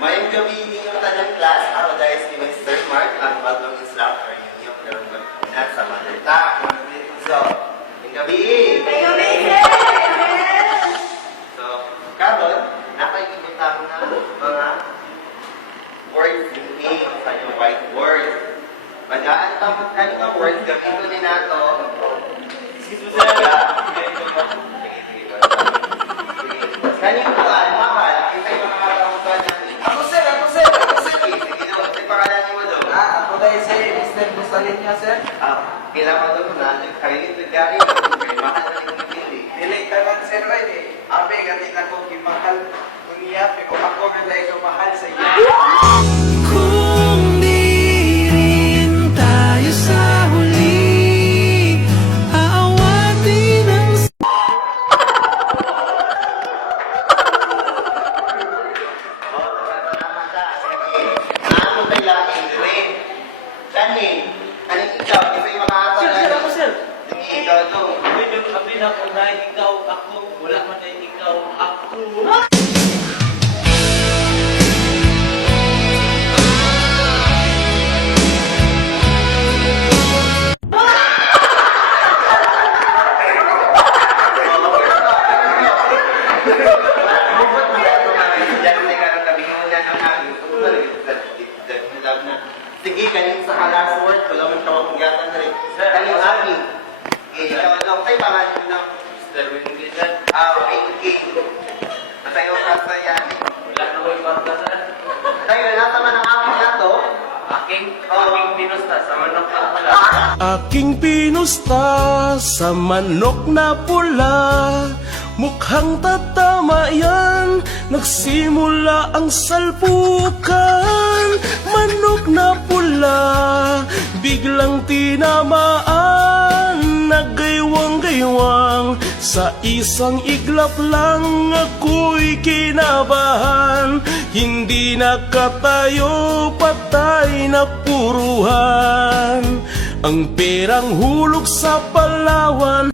Mayang gabi niyo tanong class. Ako dahil si Mr. Mark, ang bagong instructor ninyo. Nasa sa mother tongue. So, mayang gabi! So, karon, nakikita ko na mga words hindi sa yung whiteboard. Magaan ang kanina words, gamitin din nato. Excuse me, sir. Kanina ka, makal. Kita yung mga kautan natin. Ako sir. Sige, sige, pangalan niyo mo doon. Ako dahil si Mr. Busalin niya sir. Kailangan doon na, nagkarilin sa gari. Mahal na yung hindi. Dili tanan sir ay eh. Ape gati na ko gimahal. Kunya pero ako nga dahil ko mahal sa iya. Kung di rin tayo sa huli, aawatin ang Ano kailangan rin? Kani, kaning ikaw, kasi yung mga ato Sir, na- ako sir. Yung ikaw doon. Wait, yung sabi na kung dahil ikaw ako, wala man dahil ikaw ako. Sige, kanin sa last word, wala mo siya mapugyatan na rin. Kanin ami. Ikaw lang, tayo pangalan mo ng Mr. Wingley, sir. Winky. Matayo ka sa yan. Wala na ko ibarta, sir. Tayo, nasa man ang amin na to. Aking pinusta sa manok na pala. aking pinusta sa manok na pula. Mukhang tatama yan, nagsimula ang salpukan. Manok na pula, biglang tinamaan. Nagaywang-gaywang, sa isang iglap lang ako'y kinabahan. Hindi nakatayo, patay na puruhan. Ang perang hulog sa Palawan,